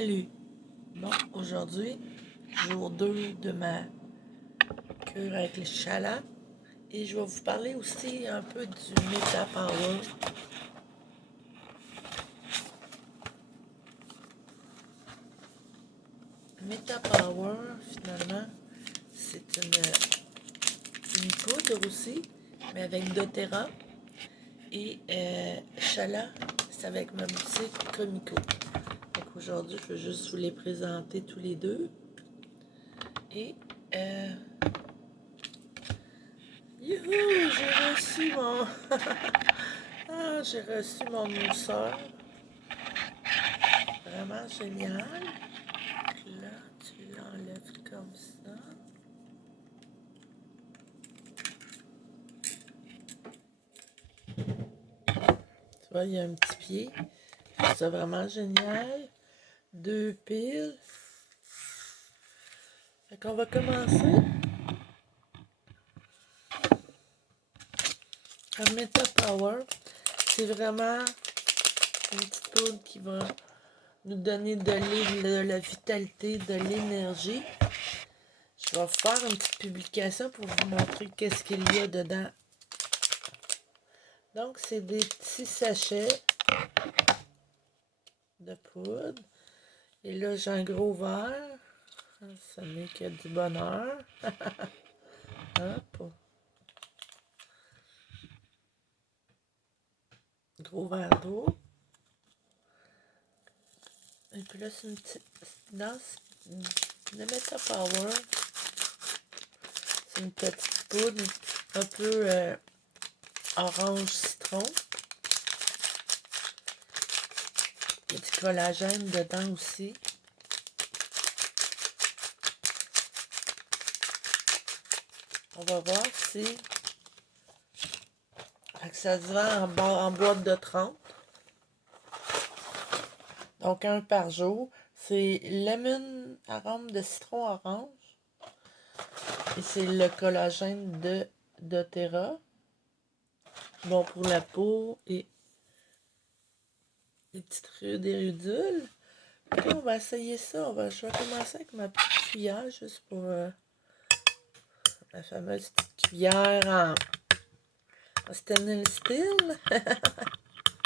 Salut! Bon, aujourd'hui, jour 2 de ma cure avec les chalas. Et je vais vous parler aussi un peu du Meta Power. Meta Power, finalement, c'est une poudre aussi, mais avec doTERRA. Et Chala, c'est avec ma boutique Comico. Donc aujourd'hui, je vais juste vous les présenter tous les deux. Et youhou, j'ai reçu mon mousseur. Vraiment génial. Là, tu l'enlèves comme ça. Tu vois, il y a un petit pied. C'est vraiment génial. 2 piles. Fait qu'on va commencer. Un Meta Power, c'est vraiment une petite poudre qui va nous donner de la vitalité, de l'énergie. Je vais faire une petite publication pour vous montrer qu'est-ce qu'il y a dedans. Donc, c'est des petits sachets de poudre. Et là, j'ai un gros verre. Ça n'est que du bonheur. Hop. Gros verre d'eau. Et puis là, c'est une petite... Le Meta Power. C'est une petite poudre un peu orange citron. Il y a du collagène dedans aussi. On va voir si ça se vend en boîte de 30. Donc un par jour. C'est lemon arôme de citron orange. Et c'est le collagène de doTERRA. Bon pour la peau et les petites des rudules. Puis on va essayer ça. Je vais commencer avec ma petite cuillère juste pour la fameuse petite cuillère en stainless steel.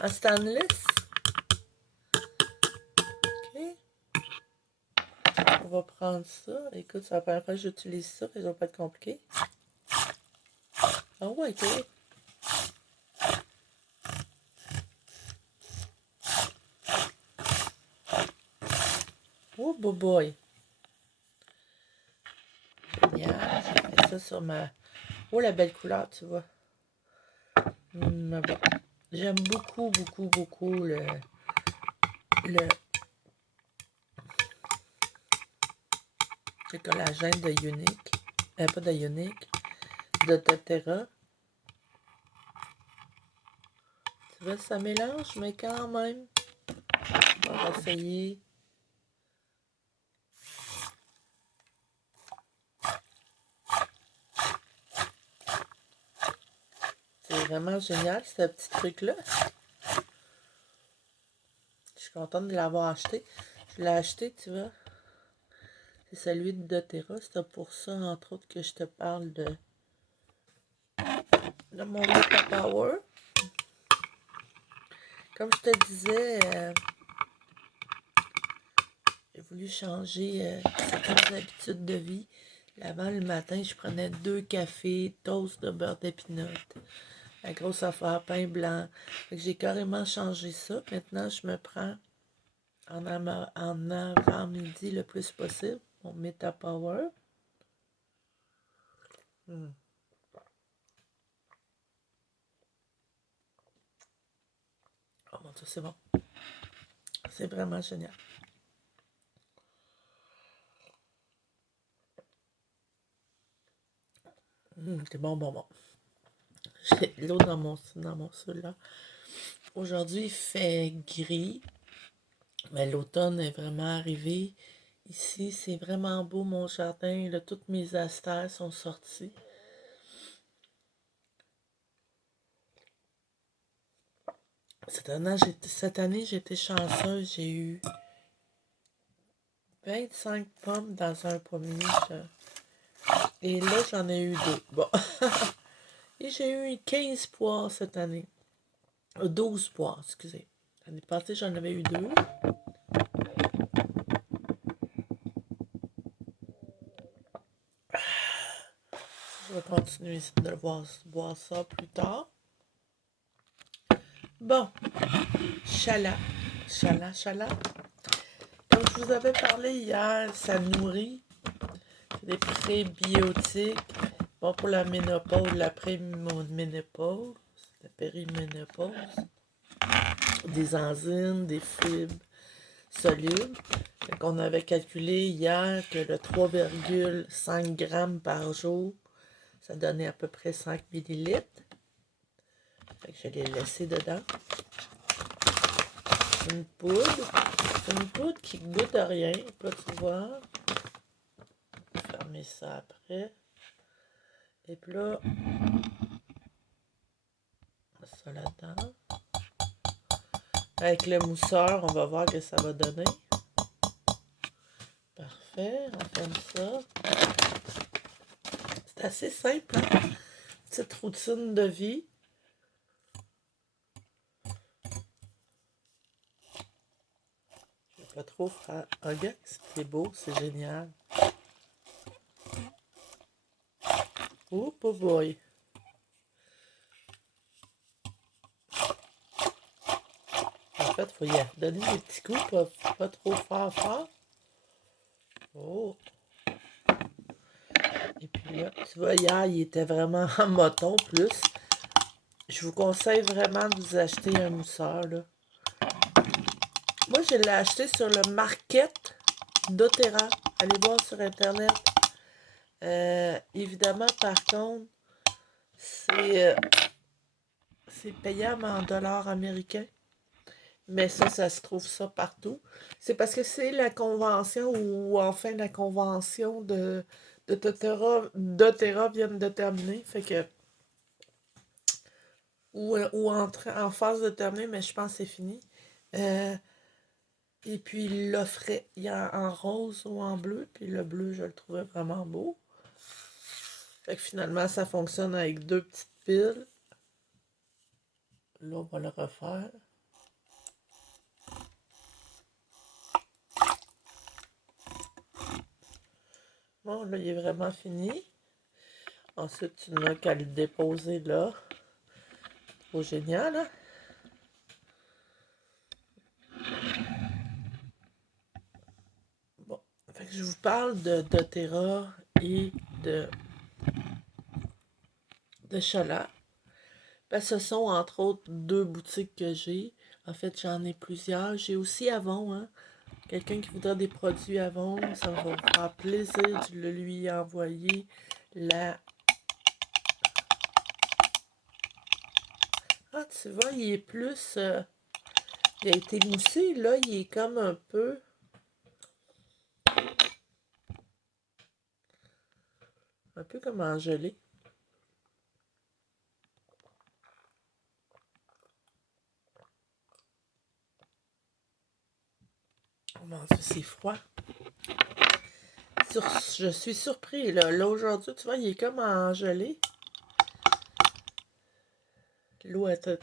En stainless. OK. On va prendre ça. Écoute, c'est la première fois que j'utilise ça, ça va pas être compliqué. Ah ouais, OK. Oh, boy. Génial. J'ai fait ça sur ma... Oh, la belle couleur, tu vois. Mais bon. J'aime beaucoup, beaucoup, beaucoup le collagène de Unique. Pas de Unique. De doTERRA. Tu vois, ça mélange, mais quand même. On va essayer. C'est vraiment génial, ce petit truc-là. Je suis contente de l'avoir acheté. Je l'ai acheté, tu vois. C'est celui de doTERRA. C'est pour ça, entre autres, que je te parle de mon Meta Power. Comme je te disais, j'ai voulu changer certaines habitudes de vie. Avant, le matin, je prenais 2 cafés, toast de beurre d'épinot, la grosse affaire, pain blanc. J'ai carrément changé ça. Maintenant, je me prends en avant-midi le plus possible, mon Meta Power. Oh mon Dieu, c'est bon. C'est vraiment génial. C'est bon, bon, bon. J'ai l'eau dans mon cellulaire. Aujourd'hui, il fait gris. Mais l'automne est vraiment arrivé. Ici, c'est vraiment beau, mon jardin. Là, toutes mes astères sont sorties. Cette année, j'ai été chanceuse. J'ai eu 25 pommes dans un pommier. Et là, j'en ai eu 2. Bon. Et j'ai eu 15 poires cette année. 12 poires, excusez. L'année passée, j'en avais eu 2. Je vais continuer de boire ça plus tard. Bon. Chala. Comme je vous avais parlé hier, ça nourrit. C'est des prébiotiques. Bon, pour la ménopause, la préménopause, la périménopause. Des enzymes, des fibres solubles. Donc, on avait calculé hier que le 3,5 grammes par jour, ça donnait à peu près 5 millilitres. Fait que je l'ai laissé dedans. Une poudre. C'est une poudre qui goûte à rien. Là, tu vois. Je vais fermer ça après. Et puis là, ça là-dedans. Avec le mousseur, on va voir que ça va donner. Parfait, on ferme ça. C'est assez simple, hein? Petite routine de vie. Je vais pas trop faire. Regarde, c'est beau, c'est génial. Oh, boy. En fait, il faut y donner des petits coups, pas trop fort. Oh. Et puis là, tu vois, hier, il était vraiment en moton plus. Je vous conseille vraiment de vous acheter un mousseur, là. Moi, je l'ai acheté sur le market d'Otera. Allez voir sur Internet. Évidemment, par contre, c'est payable en dollars américains. Mais ça se trouve ça partout. C'est parce que c'est la convention ou enfin la convention d'Otera viennent de terminer. Fait que ou en phase de terminer, mais je pense que c'est fini. Et puis il l'offrait. Il y a en rose ou en bleu. Puis le bleu, je le trouvais vraiment beau. Fait que finalement, ça fonctionne avec 2 petites piles. Là, on va le refaire. Bon, là, il est vraiment fini. Ensuite, tu n'as qu'à le déposer là. Trop génial, hein? Bon, fait que je vous parle de doTERRA et de Chola. Ben, ce sont entre autres 2 boutiques que j'ai. En fait, j'en ai plusieurs. J'ai aussi Avon, hein? Quelqu'un qui voudra des produits Avon, ça va me faire plaisir de le lui envoyer. La... Ah, tu vois, il est plus... il a été moussé, là, il est comme un peu... Un peu comme en gelée. Comment ça, c'est froid. Je suis surpris, là. Là, aujourd'hui, tu vois, il est comme en gelée. L'eau était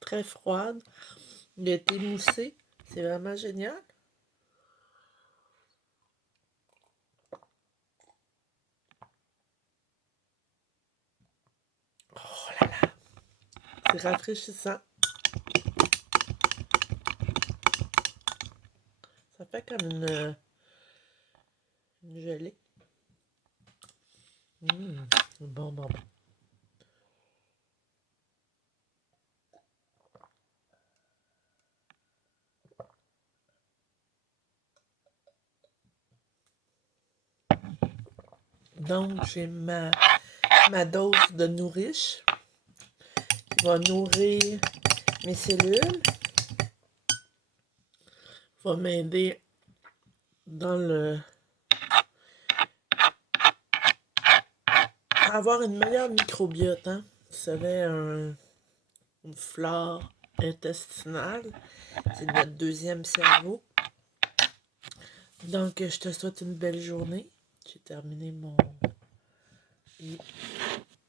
très froide. Il a été moussé. C'est vraiment génial. Oh là là. C'est rafraîchissant. Ça fait comme une gelée. Bon. Donc, j'ai ma dose de nourriche qui va nourrir mes cellules. Va m'aider dans à avoir une meilleure microbiote. Hein? Vous savez, une flore intestinale, c'est notre deuxième cerveau. Donc, je te souhaite une belle journée. J'ai terminé mon...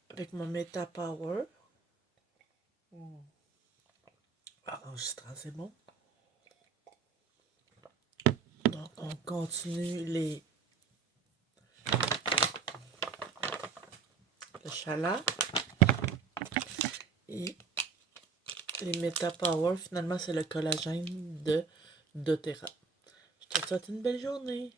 avec mon Meta Power. Enregistrant, c'est bon. Donc, on continue le chalat et les Meta Power. Finalement, c'est le collagène de doTERRA. Je te souhaite une belle journée.